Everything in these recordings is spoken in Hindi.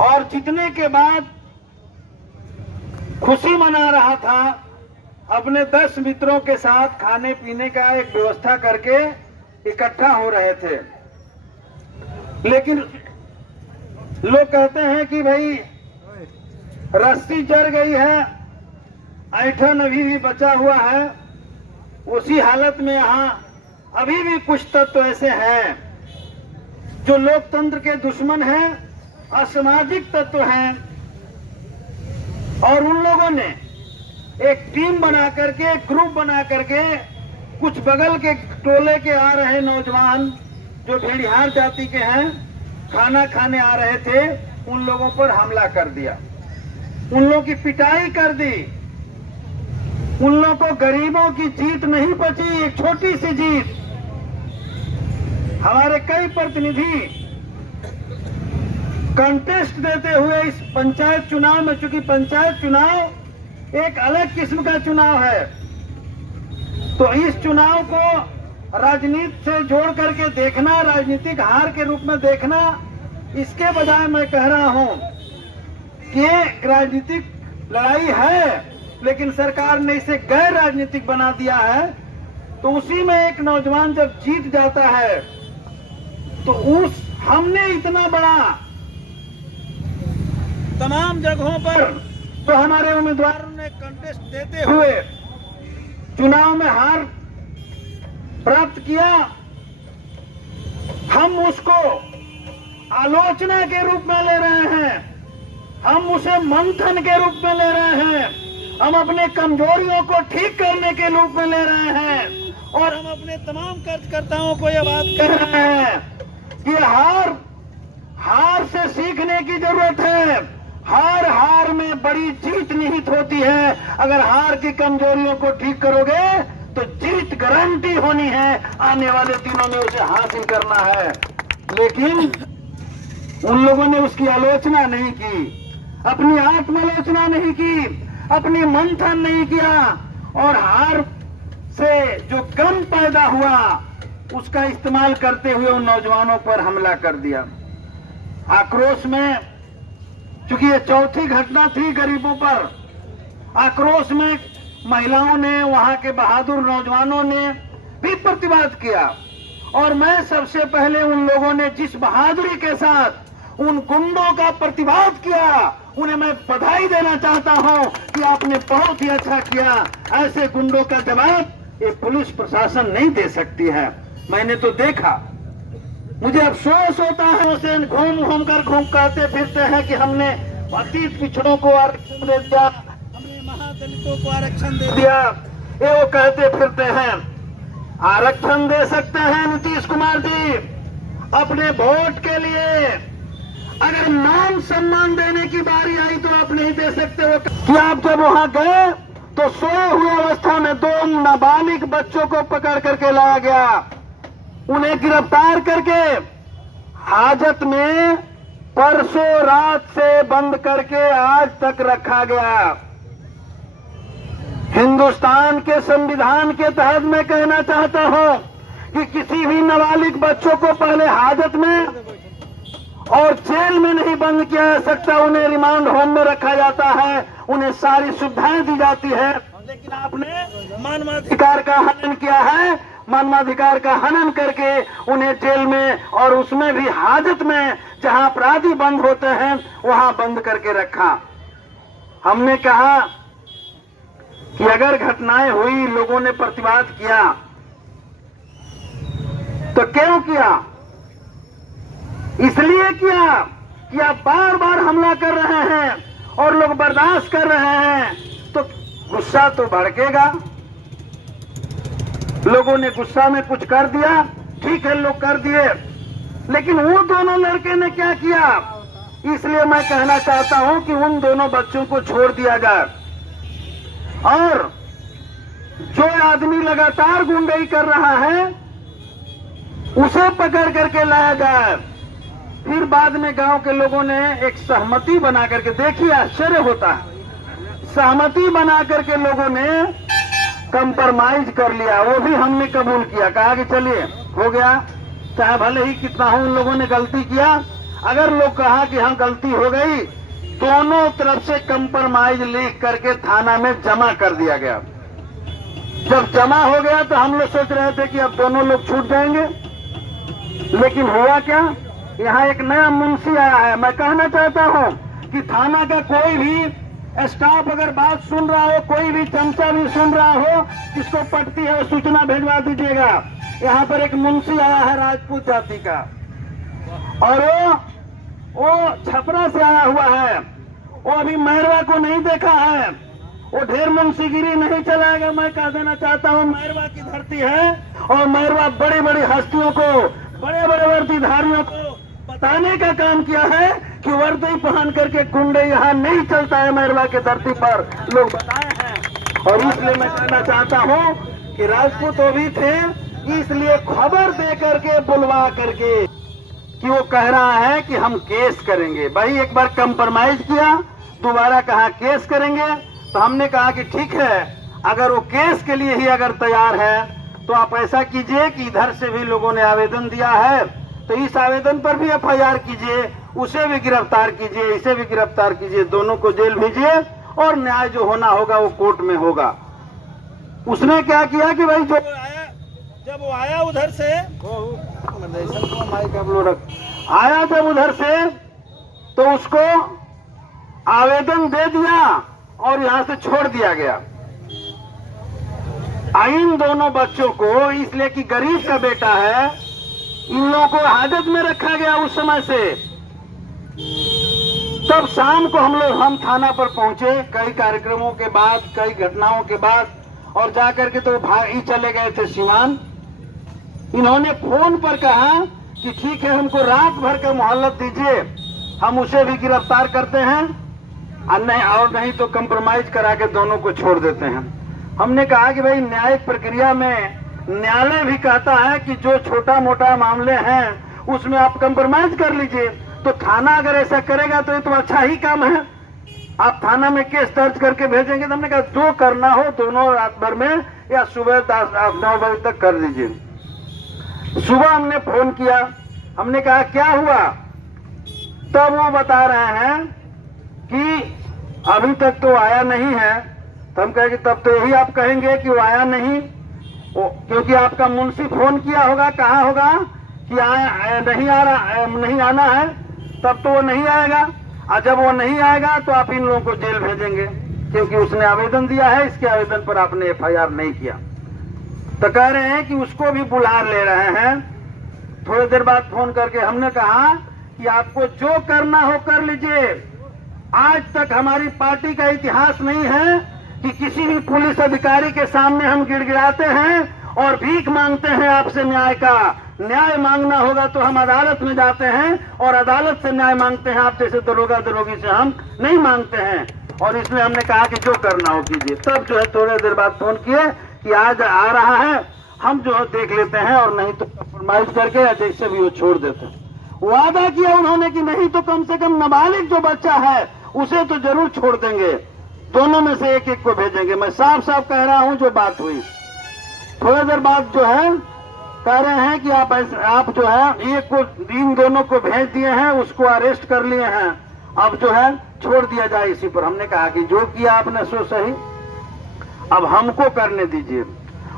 और जीतने के बाद खुशी मना रहा था। अपने 10 मित्रों के साथ खाने पीने का एक व्यवस्था करके इकट्ठा हो रहे थे। लेकिन लोग कहते हैं कि भाई रस्सी जड़ गई है, ऐठन अभी भी बचा हुआ है। उसी हालत में यहाँ अभी भी कुछ तत्व ऐसे हैं जो लोकतंत्र के दुश्मन हैं, असामाजिक तत्व हैं, और उन लोगों ने एक टीम बना करके, एक ग्रुप बना करके, कुछ बगल के टोले के आ रहे नौजवान जो भेड़िहार जाति के हैं, खाना खाने आ रहे थे, उन लोगों पर हमला कर दिया, उन लोगों की पिटाई कर दी। उन लोगों को गरीबों की जीत नहीं बची, एक छोटी सी जीत। हमारे कई प्रतिनिधि कंटेस्ट देते हुए इस पंचायत चुनाव में, चूंकि पंचायत चुनाव एक अलग किस्म का चुनाव है, तो इस चुनाव को राजनीति से जोड़ करके देखना, राजनीतिक हार के रूप में देखना, इसके बजाय मैं कह रहा हूं कि ये राजनीतिक लड़ाई है, लेकिन सरकार ने इसे गैर राजनीतिक बना दिया है। तो उसी में एक नौजवान जब जीत जाता है तो हमने इतना बड़ा तमाम जगहों पर तो हमारे उम्मीदवारों ने कंटेस्ट देते हुए चुनाव में हार प्राप्त किया, हम उसको आलोचना के रूप में ले रहे हैं, हम उसे मंथन के रूप में ले रहे हैं, हम अपने कमजोरियों को ठीक करने के रूप में ले रहे हैं, और हम अपने तमाम कार्यकर्ताओं को यह बात कह रहे हैं कि हार से सीखने की जरूरत है। हार में बड़ी जीत निहित होती है। अगर हार की कमजोरियों को ठीक करोगे तो जीत गारंटी होनी है, आने वाले दिनों में उसे हासिल करना है। लेकिन उन लोगों ने उसकी आलोचना नहीं की, अपनी आत्मालोचना नहीं की, अपनी मंथन नहीं किया, और हार से जो गम पैदा हुआ उसका इस्तेमाल करते हुए उन नौजवानों पर हमला कर दिया। आक्रोश में, चूंकि ये चौथी घटना थी गरीबों पर, आक्रोश में महिलाओं ने, वहां के बहादुर नौजवानों ने भी प्रतिवाद किया। और मैं सबसे पहले उन लोगों ने जिस बहादुरी के साथ उन गुंडों का प्रतिवाद किया, उन्हें मैं बधाई देना चाहता हूं कि आपने बहुत ही अच्छा किया। ऐसे गुंडों का जवाब ये पुलिस प्रशासन नहीं दे सकती है। मैंने तो देखा, मुझे अफसोस होता है, उसे घूम कहते फिरते हैं कि हमने अतीत पिछड़ों को आरक्षण दे दिया, हमने महादलितों को आरक्षण दे दिया। ये वो कहते फिरते हैं। आरक्षण दे सकते हैं नीतीश कुमार जी अपने वोट के लिए, अगर मान सम्मान देने की बारी आई तो आप नहीं दे सकते हो। कि आप जब वहां गए तो सोए हुए अवस्था में 2 नाबालिग बच्चों को पकड़ करके लाया गया, उन्हें गिरफ्तार करके हाजत में परसों रात से बंद करके आज तक रखा गया। हिंदुस्तान के संविधान के तहत मैं कहना चाहता हूं कि किसी भी नाबालिग बच्चों को पहले हाजत में और जेल में नहीं बंद किया जा सकता, उन्हें रिमांड होम में रखा जाता है, उन्हें सारी सुविधाएं दी जाती है। लेकिन आपने मानवाधिकार का हनन किया है, मानवाधिकार का हनन करके उन्हें जेल में, और उसमें भी हाजत में जहां अपराधी बंद होते हैं वहां बंद करके रखा। हमने कहा कि अगर घटनाएं हुई, लोगों ने प्रतिवाद किया, तो क्यों किया? इसलिए किया कि आप बार बार हमला कर रहे हैं और लोग बर्दाश्त कर रहे हैं, तो गुस्सा तो भड़केगा। लोगों ने गुस्सा में कुछ कर दिया, ठीक है, लोग कर दिए, लेकिन वो दोनों लड़के ने क्या किया? इसलिए मैं कहना चाहता हूं कि उन दोनों बच्चों को छोड़ दिया जाए, और जो आदमी लगातार गुंडाई कर रहा है उसे पकड़ करके लाया जाए। फिर बाद में गांव के लोगों ने एक सहमति बना करके, देखिए आश्चर्य होता है, सहमति बना करके लोगों ने कंप्रोमाइज कर लिया, वो भी हमने कबूल किया, कहा कि चलिए हो गया, चाहे भले ही कितना हो उन लोगों ने गलती किया, अगर लोग कहा कि हाँ गलती हो गई, दोनों तरफ से कंप्रोमाइज लिख करके थाना में जमा कर दिया गया। जब जमा हो गया तो हम लोग सोच रहे थे कि अब दोनों लोग छूट जाएंगे, लेकिन हुआ क्या, यहाँ एक नया मुंशी आया है। मैं कहना चाहता हूँ कि थाना का कोई भी स्टाफ अगर बात सुन रहा हो, कोई भी चमचा भी सुन रहा हो, किसको पटती है सूचना भेजवा दीजिएगा। यहाँ पर एक मुंशी आया है राजपूत जाति का, और वो छपरा से आया हुआ है। वो अभी मैरवा को नहीं देखा है, वो ढेर मुंशीगिरी नहीं चलाएगा। मैं कह देना चाहता हूँ मैरवा की धरती है, और मैरवा बड़ी बड़ी हस्तियों को, बड़े बड़े वर्दीधारियों को बताने का काम किया है कि वर्दी पहन करके गुंडे यहाँ नहीं चलता है। मैरवा की धरती पर लोग बताए हैं, और इसलिए मैं कहना चाहता हूँ कि राजपूत वो भी थे, इसलिए खबर दे करके बुलवा करके कि वो कह रहा है कि हम केस करेंगे। भाई एक बार कंप्रोमाइज किया, दोबारा कहा केस करेंगे, तो हमने कहा कि ठीक है, अगर वो केस के लिए ही अगर तैयार है तो आप ऐसा कीजिए कि इधर से भी लोगों ने आवेदन दिया है, तो इस आवेदन पर भी FIR कीजिए, उसे भी गिरफ्तार कीजिए, इसे भी गिरफ्तार कीजिए, दोनों को जेल भेजिए, और न्याय जो होना होगा वो कोर्ट में होगा। उसने क्या किया कि भाई जो आया, जब वो आया उधर से, आया जब उधर से, तो उसको आवेदन दे दिया और यहाँ से छोड़ दिया गया। इन दोनों बच्चों को, इसलिए कि गरीब का बेटा है, इन लोगों को हाजत में रखा गया उस समय से। तब शाम को हम थाना पर पहुंचे, कई कार्यक्रमों के बाद, कई घटनाओं के बाद, और जाकर के तो भाई चले गए थे सिवान। इन्होंने फोन पर कहा कि ठीक है, हमको रात भर का मोहलत दीजिए, हम उसे भी गिरफ्तार करते हैं, और नहीं तो कंप्रोमाइज करा के दोनों को छोड़ देते हैं। हमने कहा कि भाई न्यायिक प्रक्रिया में न्यायालय भी कहता है कि जो छोटा मोटा मामले हैं उसमें आप कंप्रोमाइज कर लीजिए, तो थाना अगर ऐसा करेगा तो ये तो अच्छा ही काम है, आप थाना में केस दर्ज करके भेजेंगे। तो हमने कहा जो करना हो दोनों रात भर में या सुबह 9 बजे तक कर दीजिए। सुबह हमने फोन किया, हमने कहा क्या हुआ, तब वो बता रहे हैं कि अभी तक तो आया नहीं है। तो हम कहे कि तब तो यही आप कहेंगे कि वो आया नहीं, क्योंकि आपका मुंशी फोन किया होगा, कहा होगा कि नहीं आ रहा, नहीं आना है, तब तो वो नहीं आएगा, और जब वो नहीं आएगा तो आप इन लोगों को जेल भेजेंगे, क्योंकि उसने आवेदन दिया है, इसके आवेदन पर आपने FIR नहीं किया। तो कह रहे हैं कि उसको भी बुला ले रहे हैं। थोड़ी देर बाद फोन करके हमने कहा कि आपको जो करना हो कर लीजिए। आज तक हमारी पार्टी का इतिहास नहीं है कि किसी भी पुलिस अधिकारी के सामने हम गिड़गिड़ाते हैं और भीख मांगते हैं आपसे न्याय का। न्याय मांगना होगा तो हम अदालत में जाते हैं और अदालत से न्याय मांगते हैं, आप जैसे दरोगा दरोगी से हम नहीं मांगते हैं। और इसलिए हमने कहा कि जो करना हो कीजिए। तब जो है थोड़ी देर बाद फोन किए कि आज आ रहा है, हम जो है देख लेते हैं, और नहीं तो कंप्रोमाइज करके या जैसे भी वो छोड़ देते हैं। वादा किया उन्होंने कि नहीं तो कम से कम नाबालिग जो बच्चा है उसे तो जरूर छोड़ देंगे, दोनों में से एक एक को भेजेंगे। मैं साफ साफ कह रहा हूं जो बात हुई। थोड़ी देर बाद जो है कह रहे हैं कि आप जो है एक को, इन दोनों को भेज दिए हैं, उसको अरेस्ट कर लिए हैं, अब जो है छोड़ दिया जाए इसी पर। हमने कहा कि जो किया आपने सो सही, अब हमको करने दीजिए।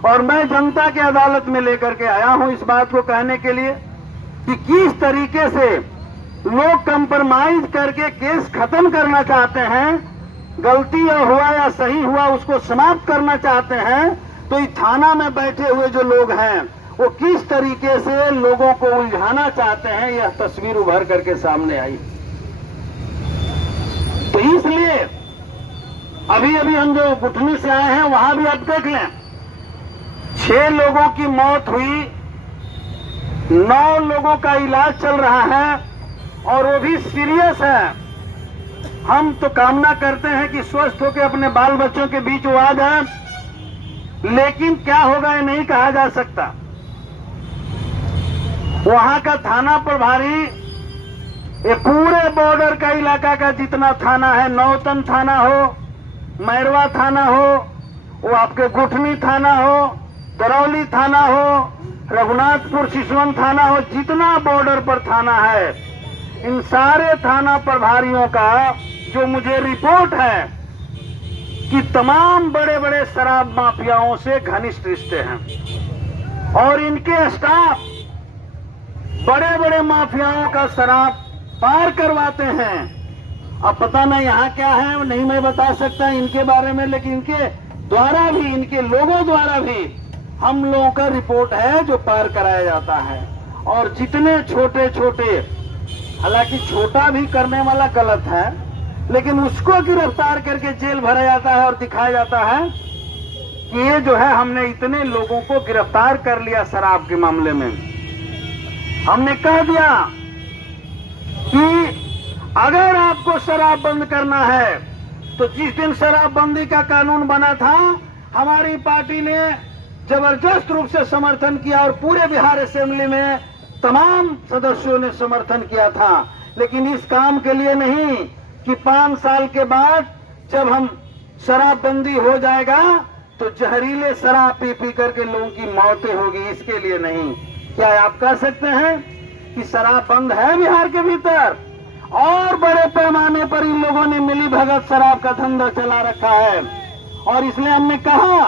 और मैं जनता के अदालत में लेकर के आया हूं इस बात को कहने के लिए कि किस तरीके से लोग कंप्रोमाइज करके केस खत्म करना चाहते हैं, गलती हुआ या सही हुआ उसको समाप्त करना चाहते हैं। तो इस थाना में बैठे हुए जो लोग हैं वो किस तरीके से लोगों को उलझाना चाहते हैं, यह तस्वीर उभर करके सामने आई। तो इसलिए अभी अभी हम जो गुठनी से आए हैं वहां भी आप देख लें, 6 लोगों की मौत हुई, 9 लोगों का इलाज चल रहा है और वो भी सीरियस है। हम तो कामना करते हैं कि स्वस्थ होकर अपने बाल बच्चों के बीच वो आ जाए, लेकिन क्या होगा ये नहीं कहा जा सकता। वहां का थाना प्रभारी, ये पूरे बॉर्डर का इलाका का जितना थाना है, नौतन थाना हो, मैरवा थाना हो, वो आपके गुठनी थाना हो, दरौली थाना हो, रघुनाथपुर सिसवन थाना हो, जितना बॉर्डर पर थाना है, इन सारे थाना प्रभारियों का जो मुझे रिपोर्ट है कि तमाम बड़े बड़े शराब माफियाओं से घनिष्ठ रिश्ते हैं और इनके स्टाफ बड़े बड़े माफियाओं का शराब पार करवाते हैं। अब पता नहीं यहाँ क्या है, नहीं मैं बता सकता इनके बारे में, लेकिन इनके द्वारा भी, इनके लोगों द्वारा भी हम लोगों का रिपोर्ट है जो पार कराया जाता है। और जितने छोटे छोटे, हालांकि छोटा भी करने वाला गलत है, लेकिन उसको गिरफ्तार करके जेल भरा जाता है और दिखाया जाता है कि ये जो है हमने इतने लोगों को गिरफ्तार कर लिया शराब के मामले में। हमने कह दिया कि अगर आपको शराब बंद करना है तो जिस दिन शराबबंदी का कानून बना था हमारी पार्टी ने जबरदस्त रूप से समर्थन किया और पूरे बिहार असेंबली में तमाम सदस्यों ने समर्थन किया था। लेकिन इस काम के लिए नहीं कि 5 साल के बाद जब हम शराबबंदी हो जाएगा तो जहरीले शराब पी पी करके लोगों की मौतें होगी, इसके लिए नहीं। क्या आप कह सकते हैं कि शराब बंद है बिहार के भीतर और बड़े पैमाने पर इन लोगों ने मिली भगत शराब का धंधा चला रखा है। और इसलिए हमने कहा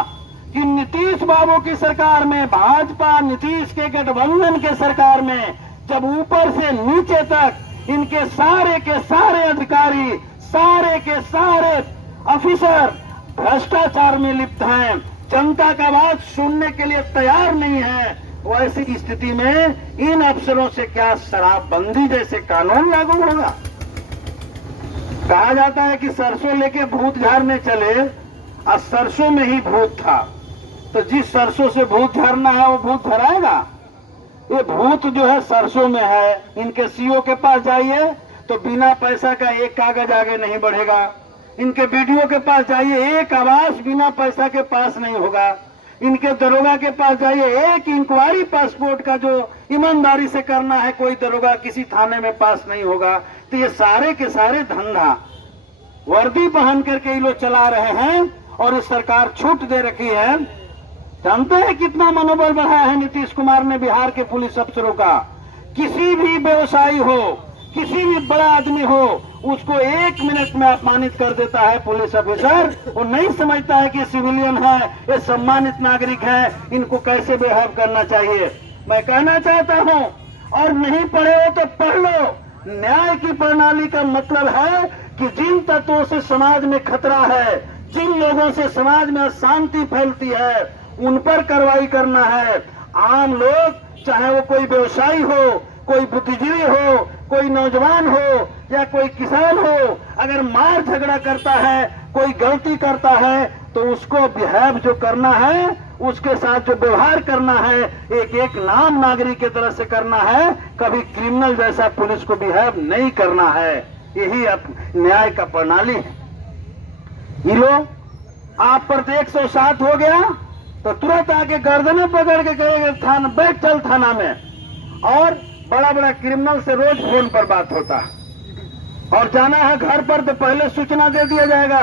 कि नीतीश बाबू की सरकार में, भाजपा नीतीश के गठबंधन के सरकार में, जब ऊपर से नीचे तक इनके सारे के सारे अधिकारी, सारे के सारे ऑफिसर भ्रष्टाचार में लिप्त हैं, जनता का बात सुनने के लिए तैयार नहीं है, वैसी स्थिति में इन अफसरों से क्या शराबबंदी जैसे कानून लागू होगा? कहा जाता है कि सरसों लेके भूत झाड़ने चले और सरसों में ही भूत था, तो जिस सरसों से भूत झरना है वो भूत झराएगा? ये भूत जो है सरसों में है। इनके सीओ के पास जाइए तो बिना पैसा का एक कागज आगे नहीं बढ़ेगा। इनके बीडीओ के पास जाइए, एक आवास बिना पैसा के पास नहीं होगा। इनके दरोगा के पास जाइए, एक इंक्वायरी पासपोर्ट का जो ईमानदारी से करना है कोई दरोगा किसी थाने में पास नहीं होगा। तो ये सारे के सारे धंधा वर्दी पहन करके ये लोग चला रहे हैं और इस सरकार छूट दे रखी है। जानते हैं कितना मनोबल बढ़ाया है नीतीश कुमार ने बिहार के पुलिस अफसरों का? किसी भी व्यवसायी हो, किसी भी बड़ा आदमी हो, उसको 1 मिनट में अपमानित कर देता है पुलिस ऑफिसर। वो नहीं समझता है कि सिविलियन है, ये सम्मानित नागरिक है, इनको कैसे बिहेव करना चाहिए। मैं कहना चाहता हूँ, और नहीं पढ़े हो तो पढ़ लो, न्याय की प्रणाली का मतलब है कि जिन तत्वों से समाज में खतरा है, जिन लोगों से समाज में अशांति फैलती है, उन पर कार्रवाई करना है। आम लोग, चाहे वो कोई व्यवसायी हो, कोई बुद्धिजीवी हो, कोई नौजवान हो या कोई किसान हो, अगर मार झगड़ा करता है, कोई गलती करता है, तो उसको बिहेव जो करना है, उसके साथ जो व्यवहार करना है, एक एक नाम नागरिक की तरह से करना है। कभी क्रिमिनल जैसा पुलिस को बिहेव नहीं करना है। यही न्याय का प्रणाली है। ये लो, आप पर तो 107 हो गया तो तुरंत आके गर्दनें पकड़ के कहेगा थाना, बैठ चल थाना में। और बड़ा बड़ा क्रिमिनल से रोज फोन पर बात होता है और जाना है घर पर तो पहले सूचना दे दिया जाएगा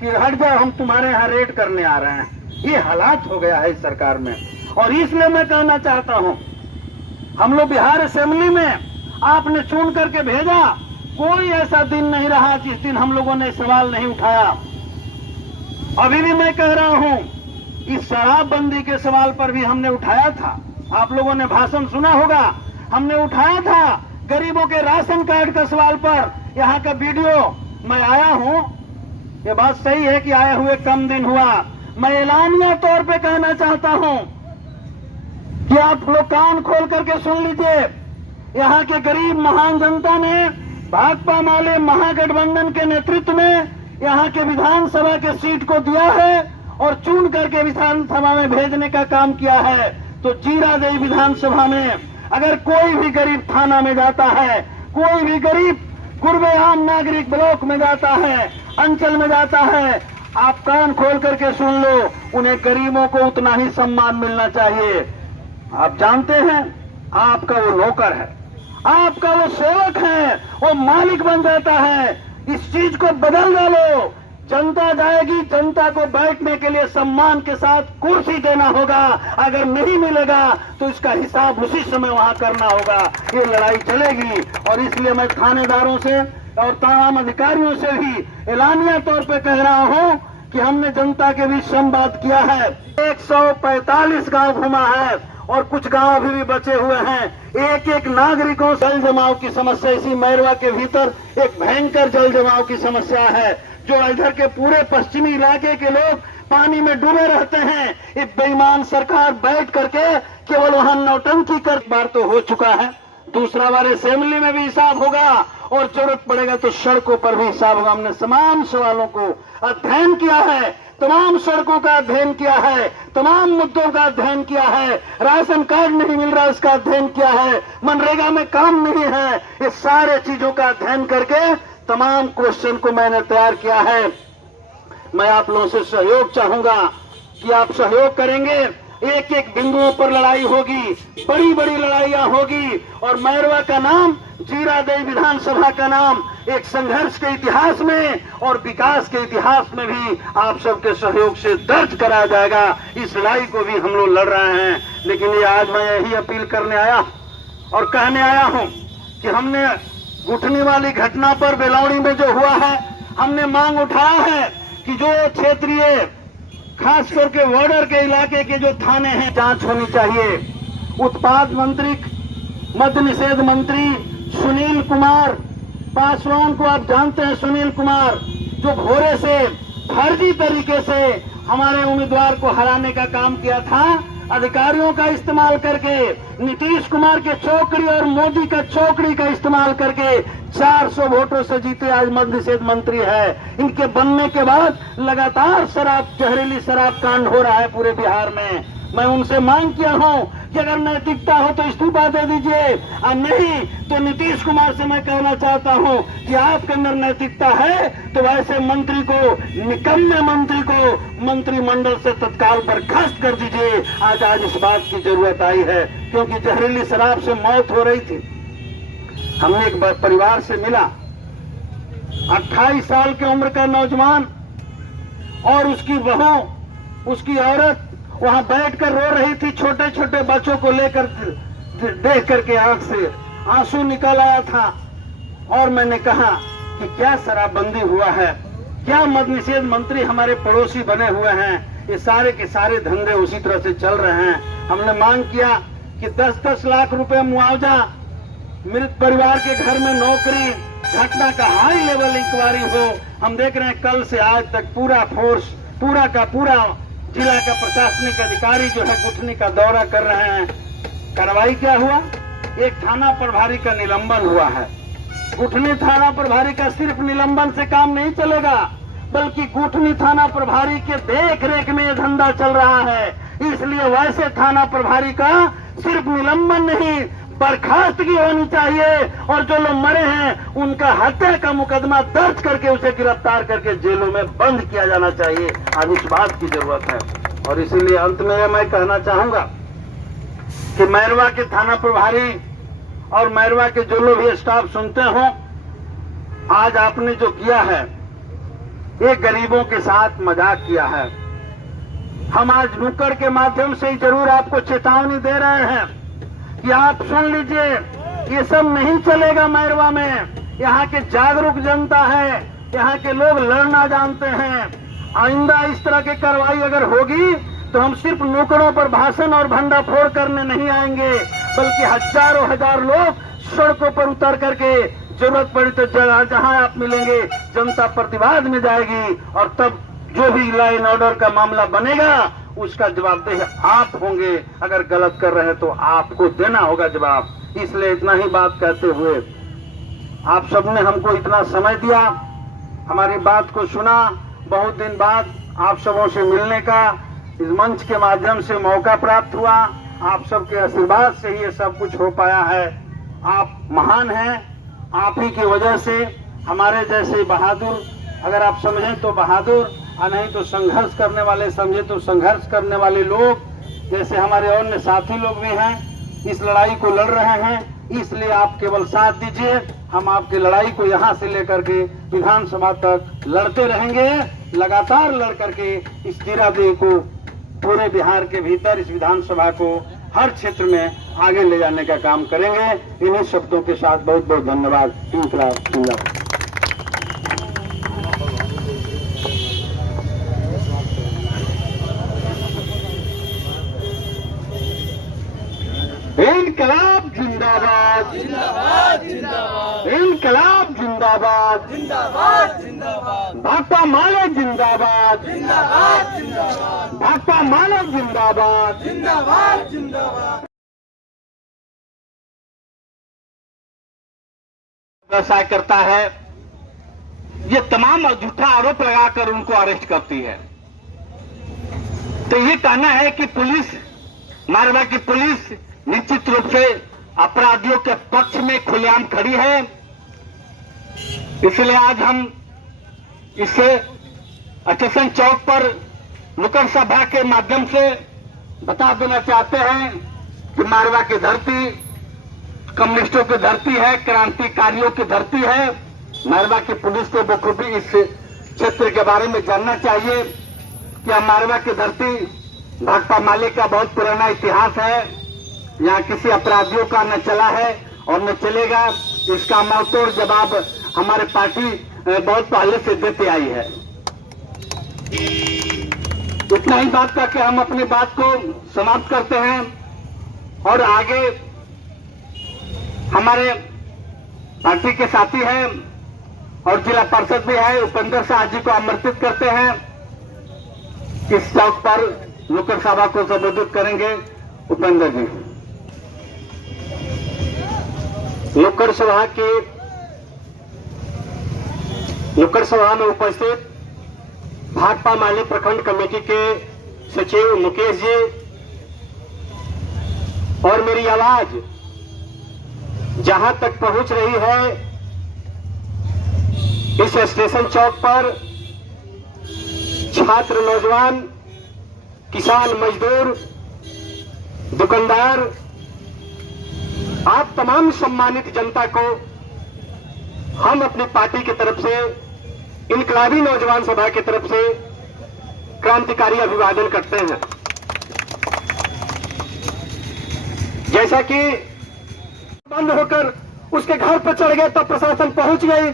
कि हट जाओ, हम तुम्हारे यहाँ रेड करने आ रहे हैं। ये हालात हो गया है इस सरकार में। और इसलिए मैं कहना चाहता हूँ, हम लोग बिहार असेंबली में आपने चुन करके भेजा, कोई ऐसा दिन नहीं रहा जिस दिन हम लोगों ने सवाल नहीं उठाया। अभी भी मैं कह रहा हूँ, इस शराबबंदी के सवाल पर भी हमने उठाया था। आप लोगों ने भाषण सुना होगा, हमने उठाया था। गरीबों के राशन कार्ड का सवाल पर यहाँ का वीडियो मैं आया हूँ। ये बात सही है कि आए हुए कम दिन हुआ। मैं एलानिया तौर पे कहना चाहता हूँ कि आप लोग कान खोल करके सुन लीजिए। यहाँ के गरीब महान जनता ने भाजपा वाले महागठबंधन के नेतृत्व में यहाँ के विधानसभा के सीट को दिया है और चुन करके विधानसभा में भेजने का काम किया है। तो जीरा गई विधानसभा में अगर कोई भी गरीब थाना में जाता है, कोई भी गरीब कुर्बे आम नागरिक ब्लॉक में जाता है, अंचल में जाता है, आप कान खोल करके सुन लो, उन्हें गरीबों को उतना ही सम्मान मिलना चाहिए। आप जानते हैं, आपका वो नौकर है, आपका वो सेवक है, वो मालिक बन जाता है। इस चीज को बदल डालो जनता जाएगी, जनता को बैठने के लिए सम्मान के साथ कुर्सी देना होगा। अगर नहीं मिलेगा तो इसका हिसाब उसी समय वहां करना होगा। ये लड़ाई चलेगी और इसलिए मैं थानेदारों से और तमाम अधिकारियों से भी ऐलानिया तौर पे कह रहा हूं कि हमने जनता के बीच संवाद किया है। 145 गांव घुमा है और कुछ गांव अभी भी बचे हुए हैं। एक एक नागरिकों जल जमाव की समस्या, इसी मैरवा के भीतर एक भयंकर जल जमाव की समस्या है, जो इधर के पूरे पश्चिमी इलाके के लोग पानी में डूबे रहते हैं। ये बेईमान सरकार बैठ करके केवल वहां नौटंकी कर, बार तो हो चुका है, दूसरा बार असेंबली में भी हिसाब होगा और जरूरत पड़ेगा तो सड़कों पर भी हिसाब होगा। हमने तमाम सवालों को अध्ययन किया है, तमाम सड़कों का अध्ययन किया है, तमाम मुद्दों का अध्ययन किया है। राशन कार्ड नहीं मिल रहा, इसका अध्ययन किया है। मनरेगा में काम नहीं है, ये सारे चीजों का अध्ययन करके तमाम क्वेश्चन को मैंने तैयार किया है। मैं आप लोगों से सहयोग चाहूंगा कि आप सहयोग करेंगे। एक एक बिंदुओं पर लड़ाई होगी, बड़ी बड़ी लड़ाइयां होगी और मैरवा का नाम, जीरादेई विधानसभा का नाम एक संघर्ष के इतिहास में और विकास के इतिहास में भी आप सबके सहयोग से दर्ज कराया जाएगा। इस लड़ाई को भी हम लोग लड़ रहे हैं। लेकिन ये आज मैं यही अपील करने आया और कहने आया हूं कि हमने गुठनी वाली घटना पर बेलौड़ी में जो हुआ है, हमने मांग उठाया है कि जो क्षेत्रीय खास करके बॉर्डर के इलाके के जो थाने हैं, जांच होनी चाहिए। उत्पाद मंत्री, मद्य निषेध मंत्री सुनील कुमार पासवान को आप जानते हैं। सुनील कुमार जो भोरे से फर्जी तरीके से हमारे उम्मीदवार को हराने का काम किया था, अधिकारियों का इस्तेमाल करके, नीतीश कुमार के चौकड़ी और मोदी का चौकड़ी का इस्तेमाल करके 400 वोटों से जीते आज मद्य निषेध मंत्री है। इनके बनने के बाद लगातार शराब, जहरीली शराब कांड हो रहा है पूरे बिहार में। मैं उनसे मांग किया हूं कि अगर नैतिकता हो तो इस्तीफा दे दीजिए, और नहीं तो नीतीश कुमार से मैं कहना चाहता हूं कि आपके अंदर नैतिकता है तो वैसे मंत्री को, निकम्मे मंत्री को मंत्रिमंडल से तत्काल बर्खास्त कर दीजिए। आज इस बात की जरूरत आई है क्योंकि जहरीली शराब से मौत हो रही थी। हमने एक परिवार से मिला, 28 साल की उम्र का नौजवान और उसकी बहू, उसकी औरत वहां बैठकर रो रही थी। छोटे छोटे बच्चों को लेकर देख करके आंख से आंसू निकल आया था। और मैंने कहा कि क्या शराबबंदी हुआ है, क्या मद्य निषेध मंत्री हमारे पड़ोसी बने हुए हैं, ये सारे के सारे धंधे उसी तरह से चल रहे हैं। हमने मांग किया कि 10-10 लाख रुपए मुआवजा, मृत परिवार के घर में नौकरी, घटना का हाई लेवल इंक्वायरी हो। हम देख रहे हैं कल से आज तक पूरा फोर्स, पूरा का पूरा जिला का प्रशासनिक अधिकारी जो है गुठनी का दौरा कर रहे हैं। कार्रवाई क्या हुआ? एक थाना प्रभारी का निलंबन हुआ है। गुठनी थाना प्रभारी का सिर्फ निलंबन से काम नहीं चलेगा, बल्कि गुठनी थाना प्रभारी के देख रेख में यह धंधा चल रहा है। इसलिए वैसे थाना प्रभारी का सिर्फ निलंबन नहीं, बर्खास्तगी होनी चाहिए और जो लोग मरे हैं उनका हत्या का मुकदमा दर्ज करके उसे गिरफ्तार करके जेलों में बंद किया जाना चाहिए। आज इस बात की जरूरत है। और इसीलिए अंत में मैं कहना चाहूंगा कि मैरवा के थाना प्रभारी और मैरवा के जो लोग भी स्टाफ सुनते हो, आज आपने जो किया है ये गरीबों के साथ मजाक किया है। हम आज नुक्कड़ के माध्यम से ही जरूर आपको चेतावनी दे रहे हैं कि आप सुन लीजिए, ये सब नहीं चलेगा मैरवा में। यहाँ के जागरूक जनता है, यहाँ के लोग लड़ना जानते हैं। आइंदा इस तरह की कार्रवाई अगर होगी तो हम सिर्फ नुक्कड़ों पर भाषण और भंडाफोड़ करने नहीं आएंगे, बल्कि हजारों हजार लोग सड़कों पर उतर करके जरूरत पड़ी तो जहां आप मिलेंगे जनता प्रतिवाद में जाएगी और तब जो भी लॉ एंड ऑर्डर का मामला बनेगा उसका जवाबदेह आप होंगे। अगर गलत कर रहे हैं तो आपको देना होगा जवाब। इसलिए इतना ही बात कहते हुए आप सबने हमको इतना समय दिया, हमारी बात को सुना। बहुत दिन बाद आप सबों से मिलने का इस मंच के माध्यम से मौका प्राप्त हुआ। आप सबके आशीर्वाद से ही ये सब कुछ हो पाया है। आप महान हैं, आप ही की वजह से हमारे जैसे बहादुर, अगर आप समझें तो बहादुर और नहीं तो संघर्ष करने वाले, समझे तो संघर्ष करने वाले लोग जैसे हमारे अन्य साथी लोग भी हैं, इस लड़ाई को लड़ रहे हैं। इसलिए आप केवल साथ दीजिए। हम आपकी लड़ाई को यहाँ से लेकर के विधानसभा तक लड़ते रहेंगे, लगातार लड़ करके इस कीड़ा देह को पूरे बिहार के भीतर इस विधानसभा को हर क्षेत्र में आगे ले जाने का काम करेंगे। इन्हीं शब्दों के साथ बहुत बहुत धन्यवाद। इनकलाब जिंदाबाद, जिंदाबाद जिंदाबाद, इनकलाब जिंदाबाद, जिंदाबाद जिंदाबाद, भाकपा माले जिंदाबाद, जिंदाबाद जिंदाबाद, भाकपा माले जिंदाबाद। जिंदाबाद जिंदाबाद। व्यवसाय करता है, ये तमाम झूठा आरोप लगाकर उनको अरेस्ट करती है। तो ये कहना है कि पुलिस, मारवा की पुलिस निश्चित रूप से अपराधियों के पक्ष में खुलेआम खड़ी है। इसलिए आज हम इसे स्टेशन चौक पर नुक्कड़ सभा के माध्यम से बता देना चाहते हैं कि मारवा की धरती कम्युनिस्टों की धरती है, क्रांतिकारियों की धरती है। मारवा की पुलिस को बखूबी इस क्षेत्र के बारे में जानना चाहिए कि मारवा की धरती भाकपा माले का बहुत पुराना इतिहास है। यहाँ किसी अपराधियों का न चला है और न चलेगा। इसका मुंहतोड़ जवाब हमारे पार्टी बहुत पहले से देते आई है। इतना ही बात करके हम अपनी बात को समाप्त करते हैं और आगे हमारे पार्टी के साथी हैं और जिला पार्षद भी है, उपेंद्र शाह जी को आमंत्रित करते हैं। इस चौक पर नुक्कड़ सभा को संबोधित करेंगे उपेंद्र जी। नुक्कड़ सभा में उपस्थित भाकपा माले प्रखंड कमेटी के सचिव मुकेश जी और मेरी आवाज जहां तक पहुंच रही है, इस स्टेशन चौक पर छात्र, नौजवान, किसान, मजदूर, दुकानदार, आप तमाम सम्मानित जनता को हम अपनी पार्टी की तरफ से, इनकलाबी नौजवान सभा की तरफ से क्रांतिकारी अभिवादन करते हैं। जैसा कि बंद होकर उसके घर पर चढ़ गए तब प्रशासन पहुंच गई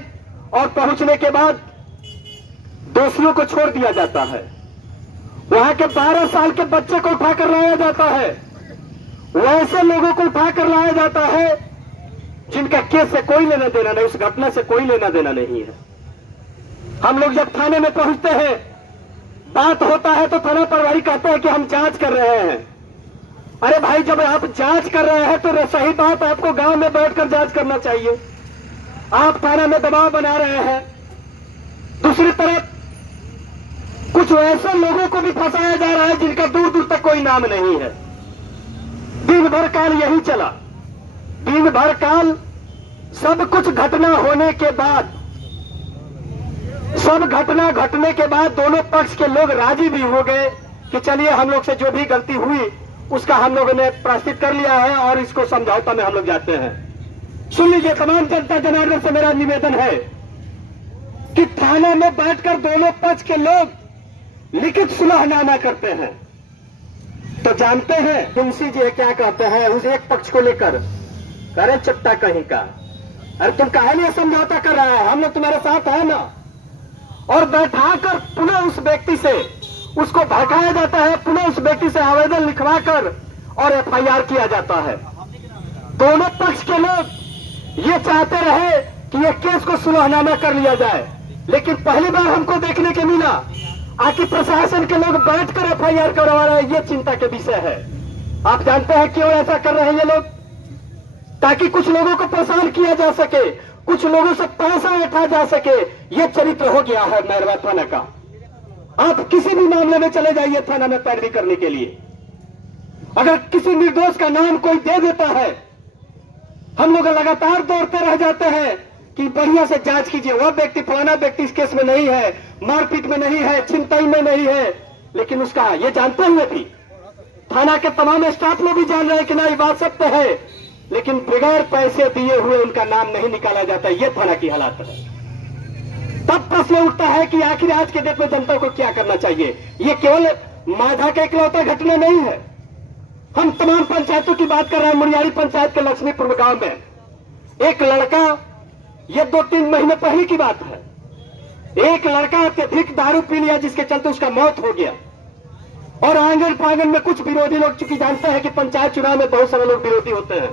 और पहुंचने के बाद दोषियों को छोड़ दिया जाता है। वहां के 12 साल के बच्चे को उठाकर लाया जाता है, वैसे लोगों को उठाकर लाया जाता है जिनका केस से कोई लेना देना नहीं, उस घटना से कोई लेना देना नहीं है। हम लोग जब थाने में पहुंचते हैं, बात होता है तो थाना प्रभारी कहते हैं कि हम जांच कर रहे हैं। अरे भाई, जब आप जांच कर रहे हैं तो सही बात आपको गांव में बैठकर जांच करना चाहिए। आप थाना में दबाव बना रहे हैं। दूसरी तरफ कुछ ऐसे लोगों को भी फंसाया जा रहा है जिनका दूर दूर तक कोई नाम नहीं है। दिन भर काल यही चला। दिन भर काल सब कुछ घटना होने के बाद, सब घटना घटने के बाद दोनों पक्ष के लोग राजी भी हो गए कि चलिए हम लोग से जो भी गलती हुई उसका हम लोगों ने प्रायश्चित कर लिया है और इसको समझौता में हम लोग जाते हैं। सुन लीजिए, तमाम जनता जनार्दन से मेरा निवेदन है कि थाने में बैठकर दोनों पक्ष के लोग लिखित सुलहनामा करते हैं तो जानते हैं तुलसी जी क्या कहते हैं उस एक पक्ष को लेकर, करे चट्टा कहीं का, अरे तुम काहे लिए समझौता कर रहा है, हम लोग तुम्हारे साथ है ना। और बैठाकर पुनः उस व्यक्ति से उसको भड़काया जाता है, पुनः उस व्यक्ति से आवेदन लिखवाकर और एफआईआर किया जाता है। दोनों पक्ष के लोग ये चाहते रहे कि ये केस को सुलहनामा कर लिया जाए, लेकिन पहली बार हमको देखने के मिला आखिर प्रशासन के लोग बैठकर एफआईआर करवा रहे हैं। ये चिंता के विषय है। आप जानते हैं क्यों ऐसा कर रहे हैं ये लोग? ताकि कुछ लोगों को परेशान किया जा सके, कुछ लोगों से पैसा उठा जा सके। ये चरित्र हो गया है मैरवा थाना का। आप किसी भी मामले में चले जाइए थाना में पैरवी करने के लिए, अगर किसी निर्दोष का नाम कोई दे देता है, हम लोग लगातार दौड़ते रह जाते हैं कि बढ़िया से जांच कीजिए, वह व्यक्ति फलाना व्यक्ति इस केस में नहीं है, मारपीट में नहीं है, छिनतई में नहीं है। लेकिन उसका ये जानते हुए भी थाना के तमाम स्टाफ लोग भी जान रहे हैं कि ना ये बात सत्य है लेकिन बगैर पैसे दिए हुए उनका नाम नहीं निकाला जाता। ये थाना की हालात है। तब प्रश्न उठता है कि आखिर आज के डेट में जनता को क्या करना चाहिए। ये केवल माधा का इकलौता घटना नहीं है। हम तमाम पंचायतों की बात कर रहे हैं। मुनियारी पंचायत के लक्ष्मीपुर गांव में एक लड़का, ये 2-3 महीने पहले की बात है, एक लड़का अत्यधिक दारू पी लिया जिसके चलते उसका मौत हो गया। और आंगन फांगन में कुछ विरोधी लोग, चूंकि जानते हैं कि पंचायत चुनाव में बहुत सारे लोग विरोधी होते हैं,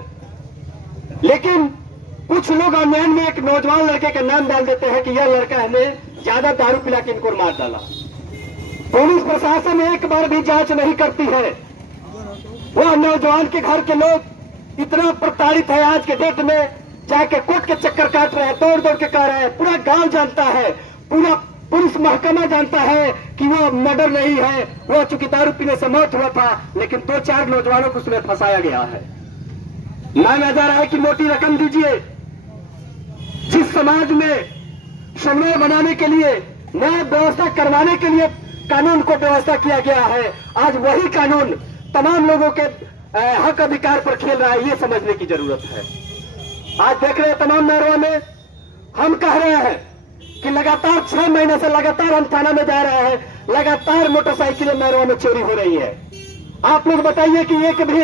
लेकिन कुछ लोग ऑनलाइन में एक नौजवान लड़के का नाम डाल देते हैं कि यह लड़का हमें ज्यादा दारू पिला के इनको मार डाला। पुलिस प्रशासन एक बार भी जांच नहीं करती है। वह नौजवान के घर के लोग इतना प्रताड़ित है आज के डेट में, जाके कोर्ट के चक्कर काट रहे हैं, दौड़ दौड़ के कह रहे हैं। पूरा गांव जानता है, पूरा पुलिस महकमा जानता है कि वो मर्डर नहीं है, वो चूंकि दारू पीने से मौत हुआ था, लेकिन 2-4 नौजवानों को उसमें फंसाया गया है। माना जा रहा है कि मोटी रकम दीजिए। जिस समाज में समय बनाने के लिए, न्याय व्यवस्था करवाने के लिए कानून को व्यवस्था किया गया है, आज वही कानून तमाम लोगों के हक अधिकार पर खेल रहा है। ये समझने की जरूरत है। आज देख रहे हैं तमाम मैरवा में, हम कह रहे हैं कि लगातार 6 महीने से लगातार हम थाना में जा रहे हैं, लगातार मोटरसाइकिलें मैरवा में चोरी हो रही है। आप लोग बताइए कि एक भी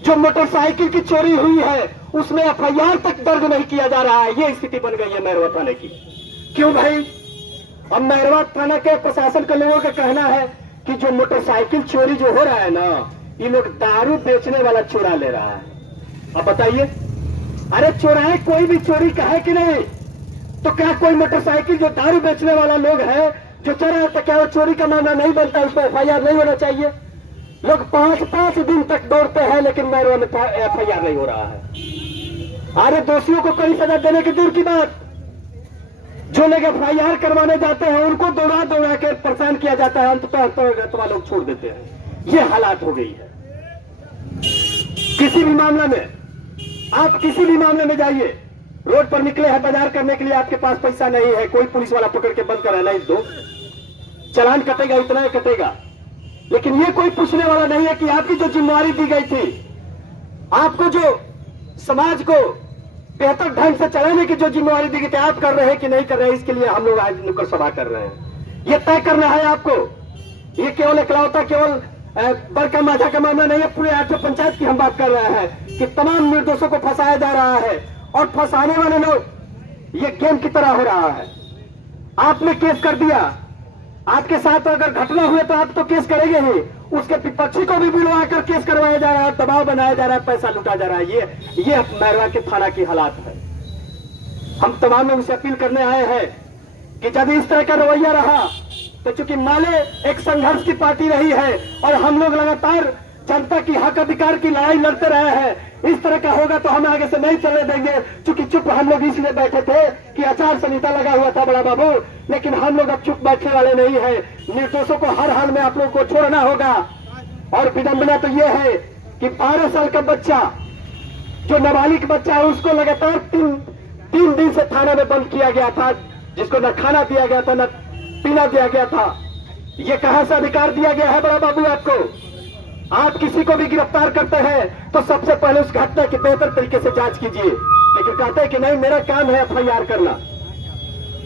जो मोटरसाइकिल की चोरी हुई है उसमें एफआईआर तक दर्ज नहीं किया जा रहा है। ये स्थिति बन गई है मैरवा थाने की। क्यों भाई? अब मैरवा थाना के प्रशासन के लोगों का कहना है कि जो मोटरसाइकिल चोरी जो हो रहा है ना, ये लोग दारू बेचने वाला चुरा ले रहा है। अब बताइए, अरे चोराए कोई भी चोरी का है कि नहीं? तो क्या कोई मोटरसाइकिल जो दारू बेचने वाला लोग है जो चोरा है, तो क्या वो चोरी का मामला नहीं बनता? उस पर एफआईआर नहीं होना चाहिए? लोग 5-5 दिन तक दौड़ते हैं, लेकिन मैरवा में एफआईआर नहीं हो रहा है। अरे दोषियों को कड़ी सजा देने की दूर की बात, जो लोग एफआईआर करवाने जाते हैं उनको दौड़ा दौड़ा के परेशान किया जाता है, अंततः लोग छोड़ देते हैं। ये हालात हो गई है। किसी भी मामले में, आप किसी भी मामले में जाइए, रोड पर निकले हैं बाजार करने के लिए, आपके पास पैसा नहीं है, कोई पुलिस वाला पकड़ के बंद करा, नहीं दो चालान कटेगा, इतना ही कटेगा। लेकिन ये कोई पूछने वाला नहीं है कि आपकी जो जिम्मेवारी दी गई थी, आपको जो समाज को बेहतर ढंग से चलाने की जो जिम्मेवारी दी गई थी, आप कर रहे हैं कि नहीं कर रहे हैं। इसके लिए हम लोग आज नुक्कड़ सभा कर रहे हैं। ये तय करना है आपको। ये केवल इकलौता केवल बड़का माझा का मामला नहीं है, पूरे 8 पंचायत की हम बात कर रहे हैं कि तमाम निर्दोषों को फंसाया जा रहा है, और फंसाने वाले लोग ये गेम की तरह हो रहा है। आपने केस कर दिया, आपके साथ अगर घटना हुए तो आप तो केस करेंगे ही, उसके विपक्षी को भी बुलवा कर केस करवाया जा रहा है, दबाव बनाया जा रहा है, पैसा लूटा जा रहा है। ये मैरवा के थाना की हालात है। हम तमाम लोग से अपील करने आए हैं कि जब इस तरह का रवैया रहा तो चूंकि माले एक संघर्ष की पार्टी रही है और हम लोग लगातार जनता की हक अधिकार की लड़ाई लड़ते रहे हैं, इस तरह का होगा तो हम आगे से नहीं चलने देंगे। चूंकि चुप हम लोग इसलिए बैठे थे कि आचार संहिता लगा हुआ था बड़ा बाबू, लेकिन हम लोग अब चुप बैठने वाले नहीं है। निर्दोषों को हर हाल में आप लोग को छोड़ना होगा। और विडंबना तो यह है कि 12 साल का बच्चा, जो नाबालिग बच्चा है, उसको लगातार 3 दिन से थाना में बंद किया गया था, जिसको न खाना दिया गया था, न पीना दिया गया था। ये कहां से अधिकार दिया गया है बड़ा बाबू आपको? आप किसी को भी गिरफ्तार करते हैं तो सबसे पहले उस घटना की बेहतर तरीके से जांच कीजिए, लेकिन कहते हैं कि नहीं, मेरा काम है एफआईआर करना।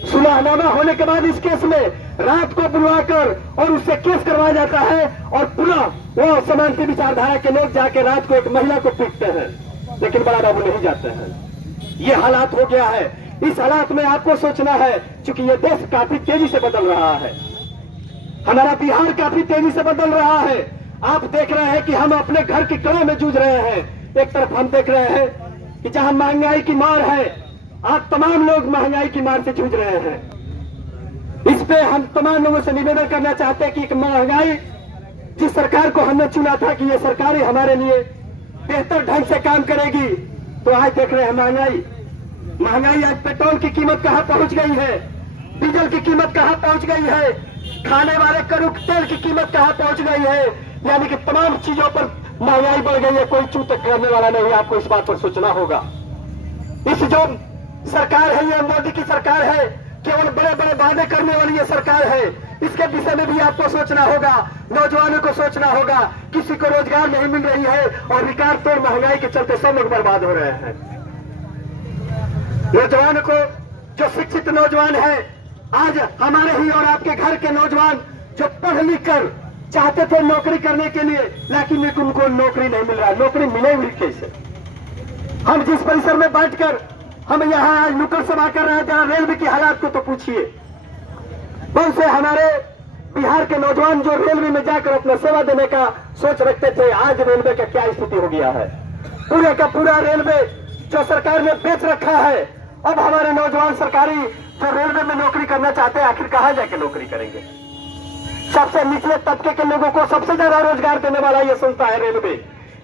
सुलहनामा होने के बाद इस केस में रात को बुलवाकर और उससे केस करवाया जाता है, और पुनः वो समांतर विचारधारा के लोग जाके रात को एक महिला को पीटते हैं, लेकिन बड़ा बाबू नहीं जाते हैं। ये हालात हो गया है। इस हालात में आपको सोचना है, क्योंकि ये देश काफी तेजी से बदल रहा है, हमारा बिहार काफी तेजी से बदल रहा है। आप देख रहे हैं कि हम अपने घर की कड़ा में जूझ रहे हैं। एक तरफ हम देख रहे हैं कि जहां महंगाई की मार है, आप तमाम लोग महंगाई की मार से जूझ रहे हैं। इस पे हम तमाम लोगों से निवेदन करना चाहते हैं कि एक महंगाई, जिस सरकार को हमने चुना था कि ये सरकार ही हमारे लिए बेहतर ढंग से काम करेगी, तो आज देख रहे हैं महंगाई। आज पेट्रोल की कीमत कहां पहुंच गई है, डीजल की कीमत कहां पहुंच गई है, खाने वाले कड़ू तेल की कीमत कहां पहुंच गई है। यानी कि तमाम चीजों पर महंगाई बढ़ गई है। कोई चूक करने वाला नहीं है, आपको इस बात पर सोचना होगा। इस जो सरकार है, ये मोदी की सरकार है, केवल बड़े बड़े वादे करने वाली ये सरकार है। इसके विषय में भी आपको सोचना होगा, नौजवानों को सोचना होगा। किसी को रोजगार नहीं मिल रही है और रिकॉर्ड तोड़ महंगाई के चलते सब लोग बर्बाद हो रहे हैं। नौजवानों को, जो शिक्षित नौजवान है, आज हमारे ही और आपके घर के नौजवान जो पढ़ लिख कर चाहते थे नौकरी करने के लिए, लेकिन उनको नौकरी नहीं मिल रहा। नौकरी मिलेगी कैसे? हम जिस परिसर में बैठकर हम यहाँ आज नुक्कड़ सभा कर रहे हैं, जहाँ रेलवे की हालात को तो पूछिए। बहुत से हमारे बिहार के नौजवान जो रेलवे में जाकर अपना सेवा देने का सोच रखते थे, आज रेलवे का क्या स्थिति हो गया है। पूरे का पूरा रेलवे जो सरकार ने बेच रखा है। अब हमारे नौजवान सरकारी जो रेलवे में नौकरी करना चाहते हैं, आखिर कहाँ जाके नौकरी करेंगे? सबसे निचले तबके के लोगों को सबसे ज्यादा रोजगार देने वाला ये संस्था है रेलवे,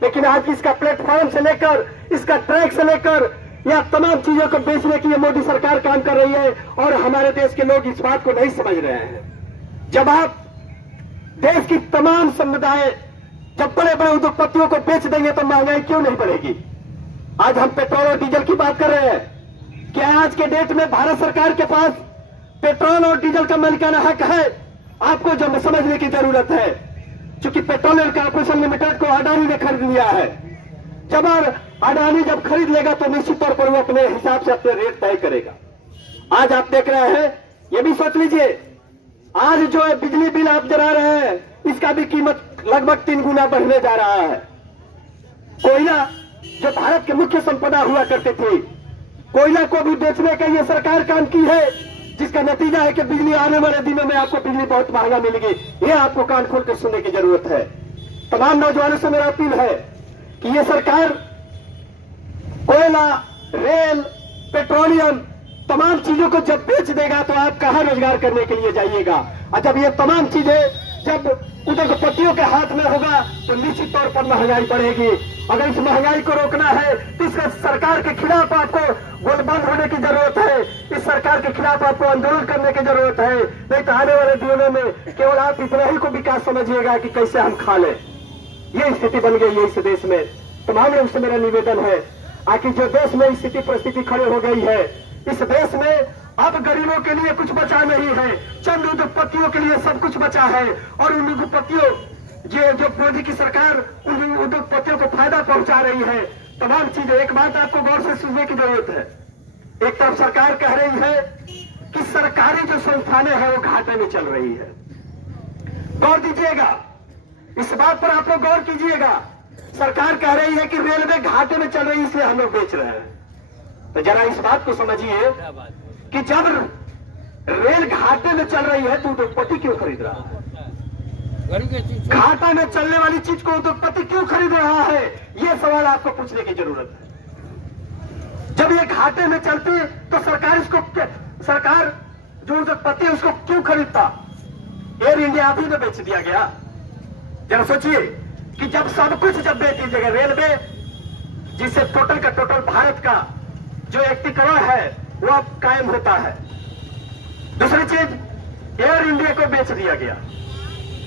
लेकिन आज इसका प्लेटफॉर्म से लेकर, इसका ट्रैक से लेकर, यह तमाम चीजों को बेचने की ये मोदी सरकार काम कर रही है और हमारे देश के लोग इस बात को नहीं समझ रहे हैं। जब आप देश की तमाम समुदाय जब बड़े बड़े उद्योगपतियों को बेच देंगे तो महंगाई क्यों नहीं बढ़ेगी? आज हम पेट्रोल और डीजल की बात कर रहे हैं। क्या आज के डेट में भारत सरकार के पास पेट्रोल और डीजल का मालिकाना हक है? आपको जो समझने की जरूरत है, क्योंकि पेट्रोलियम कॉर्पोरेशन लिमिटेड को अडानी ने खरीद लिया है। जब अडानी जब खरीद लेगा तो निश्चित तौर पर वो अपने हिसाब से अपने रेट तय करेगा। आज आप देख रहे हैं, ये भी सोच लीजिए, आज जो बिजली बिल आप जला रहे हैं, इसका भी कीमत लगभग 3 गुना बढ़ने जा रहा है। कोयला जो भारत की मुख्य संपदा हुआ करती थी, कोयला को भी बेचने का ये सरकार काम की है, जिसका नतीजा है कि बिजली आने वाले दिनों में आपको बिजली बहुत महंगा मिलेगी। ये आपको कान खोल कर सुनने की जरूरत है। तमाम नौजवानों से मेरा अपील है कि ये सरकार कोयला, रेल, पेट्रोलियम तमाम चीजों को जब बेच देगा तो आप कहां रोजगार करने के लिए जाइएगा? और जब ये तमाम चीजें जब उद्योगपतियों के हाथ में होगा तो निश्चित तौर पर महंगाई बढ़ेगी। अगर इस महंगाई को रोकना है तो इस सरकार के खिलाफ आपको गोलबंद होने की जरूरत है। इस सरकार के खिलाफ आपको आंदोलन करने की जरूरत है। नहीं तो आने वाले दिनों में केवल आप इतना ही को विकास समझिएगा कि कैसे हम खा लें। ये स्थिति बन गई है इस देश में। तमाम लोगों से मेरा निवेदन है, आखिर जो देश में स्थिति परिस्थिति खड़ी हो गई है, इस देश में अब गरीबों के लिए कुछ बचा नहीं है, चंद उद्योगपतियों के लिए सब कुछ बचा है। और उन उद्योगपतियों जो मोदी की सरकार उन उद्योगपतियों को फायदा पहुंचा रही है। तमाम चीजें, एक बात आपको गौर से सुनने की जरूरत है। एक तरफ सरकार कह रही है कि सरकारी जो संस्थानें हैं वो घाटे में चल रही है। गौर दीजिएगा, इस बात पर आप लोग गौर कीजिएगा। सरकार कह रही है कि रेलवे घाटे में चल रही है, इसलिए हम लोग बेच रहे हैं। तो जरा इस बात को समझिए कि जब रेल घाटे में चल रही है तो उद्योगपति क्यों खरीद रहा है? घाटा में चलने वाली चीज को उद्योगपति क्यों खरीद रहा है? यह सवाल आपको पूछने की जरूरत है। जब ये घाटे में चलती तो सरकार जो उद्योगपति है उसको क्यों खरीदता? एयर इंडिया अभी में बेच दिया गया। जरा सोचिए कि जब सब कुछ जब बेच दीजिएगा, रेलवे जिससे टोटल का टोटल भारत का जो एकीकरण है वो अब कायम होता है। दूसरी चीज, एयर इंडिया को बेच दिया गया।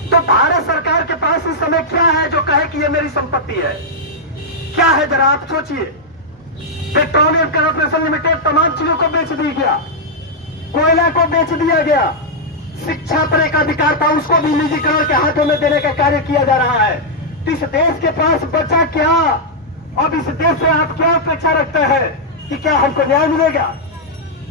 तो भारत सरकार के पास इस समय क्या है जो कहे कि ये मेरी संपत्ति है? क्या है जरा आप सोचिए। पेट्रोलियम कॉर्पोरेशन लिमिटेड तमाम चीजों को बेच दिया गया, कोयला को बेच दिया गया, शिक्षा पर एक अधिकार था उसको भी निजीकरण के हाथों में देने का कार्य किया जा रहा है। तो इस देश के पास बचा क्या? अब इस देश से आप क्या अपेक्षा रखते हैं कि क्या हमको न्याय मिलेगा?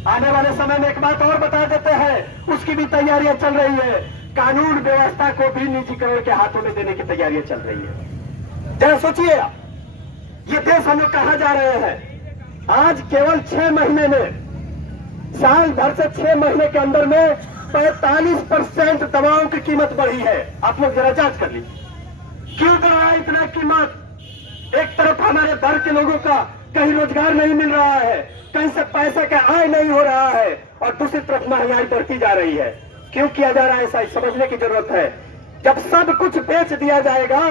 आने वाले समय में एक बात और बता देते हैं, उसकी भी तैयारियां चल रही है। कानून व्यवस्था को भी निजीकरण के हाथों में देने की तैयारियां चल रही है। जरा सोचिए, ये देश हम लोग कहां जा रहे हैं? आज केवल 6 महीने में, साल भर से 6 महीने के अंदर में 45% दवाओं की कीमत बढ़ी है। आप लोग जरा जांच कर लीजिए, क्यों बढ़ रहा है इतना कीमत? एक तरफ हमारे भर के लोगों का कहीं रोजगार नहीं मिल रहा है, कहीं से पैसे का आय नहीं हो रहा है, और दूसरी तरफ महंगाई बढ़ती जा रही है। क्यों किया जा रहा है ऐसा? समझने की जरूरत है। जब सब कुछ बेच दिया जाएगा,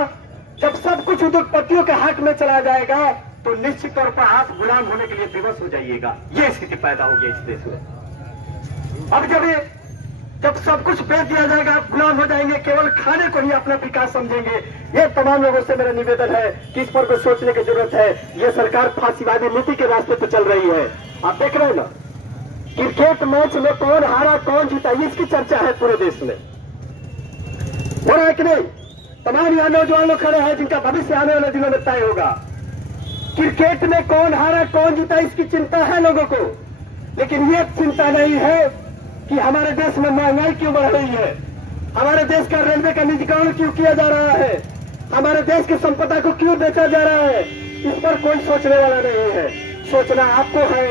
जब सब कुछ उद्योगपतियों के हाथ में चला जाएगा तो निश्चित तौर पर आप गुलाम होने के लिए विवश हो जाइएगा। ये स्थिति पैदा होगी इस देश में। अब जब सब कुछ बेच दिया जाएगा, आप गुलाम हो जाएंगे, केवल खाने को ही अपना विकास समझेंगे। ये तमाम लोगों से मेरा निवेदन है कि इस पर कुछ सोचने की जरूरत है। ये सरकार फांसीवादी नीति के रास्ते पर चल रही है। आप देख रहे हैं ना, क्रिकेट मैच में कौन हारा कौन जीता इसकी चर्चा है पूरे देश में, हो रहा है कि नहीं? तमाम यहाँ नौजवान लोग खड़े हैं जिनका भविष्य आने वाले दिनों में तय होगा। क्रिकेट में कौन हारा कौन जीता इसकी चिंता है लोगों को, लेकिन ये चिंता नहीं है कि हमारे देश में महंगाई क्यों बढ़ रही है, हमारे देश का रेलवे का निजीकरण क्यों किया जा रहा है, हमारे देश की संपदा को क्यों बेचा जा रहा है। इस पर कोई सोचने वाला नहीं है। सोचना आपको है।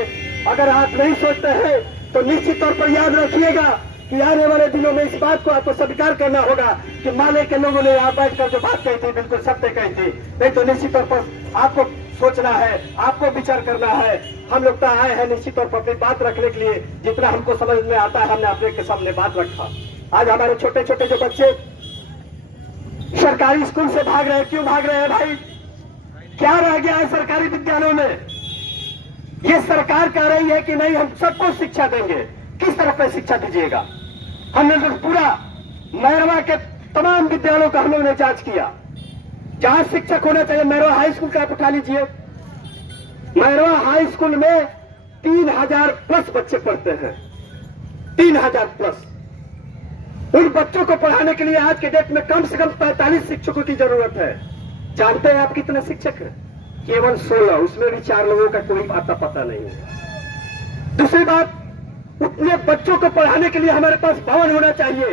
अगर आप नहीं सोचते हैं तो निश्चित तौर पर याद रखिएगा कि आने वाले दिनों में इस बात को आपको स्वीकार करना होगा कि माले के लोगों ने यहाँ बैठकर जो बात कही थी बिल्कुल सत्य कही थी। नहीं तो निश्चित तौर पर आपको सोचना है, आपको विचार करना है। हम लोग तो आए हैं निश्चित तौर पर अपनी बात रखने के लिए, जितना हमको समझ में आता है हमने अपने के सामने बात रखा। आज हमारे छोटे छोटे जो बच्चे सरकारी स्कूल से भाग रहे हैं, क्यों भाग रहे हैं भाई? क्या रह गया है सरकारी विद्यालयों में? ये सरकार कह रही है कि नहीं हम सबको शिक्षा देंगे। किस तरह पे शिक्षा दीजिएगा? हमने तो पूरा मैरवा के तमाम विद्यालयों का हम लोगों ने जांच किया। जहां शिक्षक होना चाहिए, मैरवा हाई स्कूल का आप उठा लीजिए। मैरवा हाई स्कूल में 3000 प्लस बच्चे पढ़ते हैं, 3000 प्लस। उन बच्चों को पढ़ाने के लिए आज के डेट में कम से कम 45 शिक्षकों की जरूरत है। जानते हैं आप कितने शिक्षक हैं? केवल 16, उसमें भी 4 लोगों का कोई आता पता नहीं है। दूसरी बात, उतने बच्चों को पढ़ाने के लिए हमारे पास भवन होना चाहिए,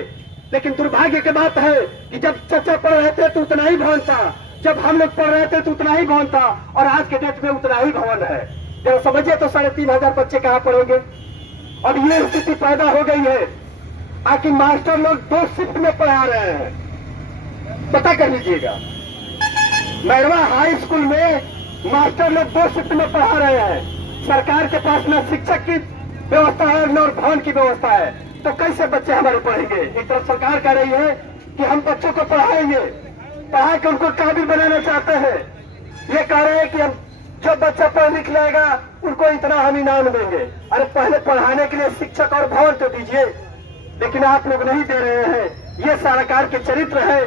लेकिन दुर्भाग्य की बात है कि जब चचा पढ़ रहे थे तो उतना ही भवन था, जब हम लोग पढ़ रहे थे तो उतना ही भवन था, और आज के डेट में उतना ही भवन है। जब समझिए तो 3500 बच्चे कहां पढ़ेंगे? अब ये स्थिति पैदा हो गई है आखिर मास्टर लोग 2 शिफ्ट में पढ़ा रहे हैं। पता कर लीजिएगा, मैरवा हाई स्कूल में मास्टर लोग 2 शिफ्ट में पढ़ा रहे हैं। सरकार के पास न शिक्षक की व्यवस्था है न भवन की व्यवस्था है, तो कैसे बच्चे हमारे पढ़ेंगे? एक तरफ सरकार कह रही है कि हम बच्चों को पढ़ाएंगे, पढ़ा के उनको काबिल बनाना चाहते हैं। ये कह रहे हैं कि हम जो बच्चा पढ़ लिख लेगा उनको इतना हम इनाम देंगे। अरे पहले पढ़ाने के लिए शिक्षक और भवन तो दीजिए, लेकिन आप लोग नहीं दे रहे हैं। ये सरकार के चरित्र है।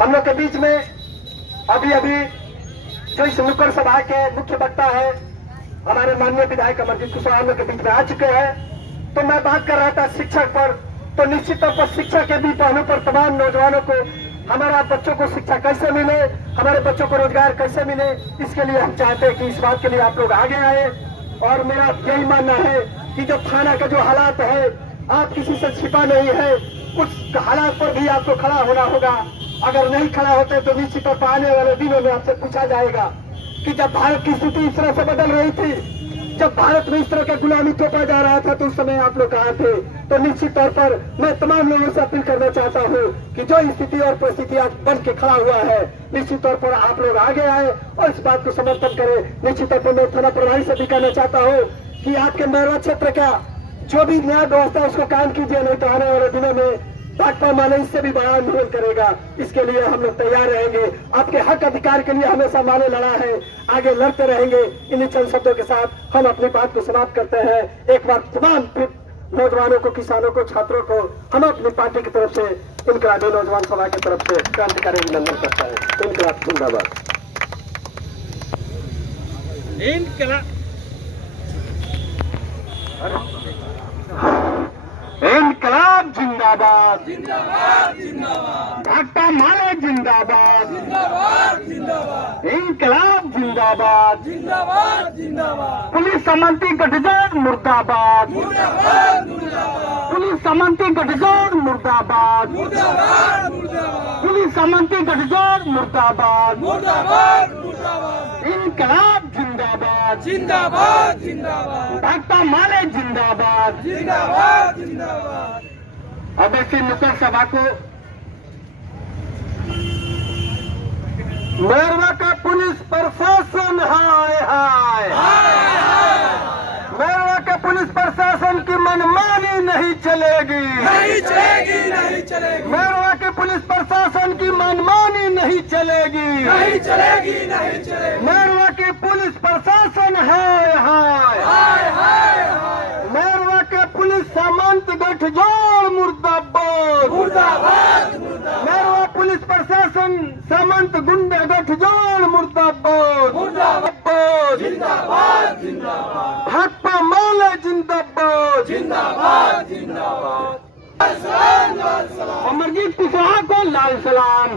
हम लोग के बीच में अभी अभी जो इस नुक्कड़ सभा के मुख्य वक्ता है हमारे माननीय विधायक अमरजीत कुशवाहा हम लोग के बीच में आ चुके हैं। तो मैं बात कर रहा था शिक्षक पर, तो निश्चित तौर पर शिक्षा के भी पहलू पर तमाम नौजवानों को, हमारा बच्चों को शिक्षा कैसे मिले, हमारे बच्चों को रोजगार कैसे मिले, इसके लिए हम चाहते हैं कि इस बात के लिए आप लोग आगे आए। और मेरा यही मानना है कि जो थाना का जो हालात है, आप किसी से छिपा नहीं है, उस हालात पर भी आपको खड़ा होना होगा। अगर नहीं खड़ा होते तो निश्चित तौर पर आने वाले दिनों में आपसे पूछा जाएगा कि जब भारत की स्थिति इस तरह से बदल रही थी, जब भारत में इस तरह का गुलामी थोपा जा रहा था, तो उस समय आप लोग कहाँ थे? तो निश्चित तौर पर मैं तमाम लोगों से अपील करना चाहता हूँ कि जो स्थिति और परिस्थिति आज बन के खड़ा हुआ है, निश्चित तौर पर आप लोग आगे आए और इस बात को समर्थन करें। निश्चित तौर पर मैं थाना प्रभारी से भी कहना चाहता हूँ कि आपके मैरवा क्षेत्र का जो भी न्याय व्यवस्था है उसको कायम कीजिए, नहीं तो आने वाले दिनों में भाजपा माले इससे भी बड़ा आंदोलन करेगा। इसके लिए हम लोग तैयार रहेंगे। आपके हक अधिकार के लिए हमेशा माले लड़ा है, आगे लड़ते रहेंगे। इन्हीं चंद शब्दों के साथ हम अपनी बात को समाप्त करते हैं। एक बार तमाम नौजवानों को, किसानों को, छात्रों को हम अपनी पार्टी की तरफ से, इनकलाबी नौजवान सभा की तरफ से क्रांतिकारी अभिनंदन करता है। इनकलाब जिंदाबाद। इनकलाब जिंदाबाद, जिंदाबाद जिंदाबाद, भाजपा माले जिंदाबाद, जिंदाबाद जिंदाबाद, इनकलाब जिंदाबाद, जिंदाबाद जिंदाबाद, पुलिस समन्ती गठजोड़ मुर्दाबाद, मुर्दाबाद मुर्दाबाद, पुलिस समन्ती गठजोड़ मुर्दाबाद, मुर्दाबाद मुर्दाबाद, पुलिस समन्ती गठजोड़ मुर्दाबाद, मुर्दाबाद मुर्दाबाद, इनकलाब जिंदाबाद, जिंदाबाद जिंदाबाद, भाजपा माले जिंदाबाद। जिंदाबाद जिंदाबाद। अब ऐसी नुक्कड़ सभा को मैरवा का पुलिस प्रशासन, हाय हाय, मैरवा का पुलिस प्रशासन की मनमानी नहीं चलेगी, नहीं चलेगी, नहीं चलेगी, मैरवा के पुलिस प्रशासन की मनमानी नहीं चलेगी, नहीं चलेगी, नहीं चलेगी, मैरवा के पुलिस प्रशासन, हाय हाय, हाय हाय हाय, मैरवा के पुलिस सामंत गठजोड़ मुर्दाबाद, मुर्दाबाद मुर्दाबाद, मैरवा पुलिस प्रशासन सामंत गुंडा गठजोड़ मुर्दाबाद, मुर्दाबाद, मुर्दाबाद, जिंदाबाद जिंदाबाद, भाजपा माले जिंदाबाद। जिंदाबाद जिंदाबाद। अमरजीत कुशवाहा को लाल सलाम।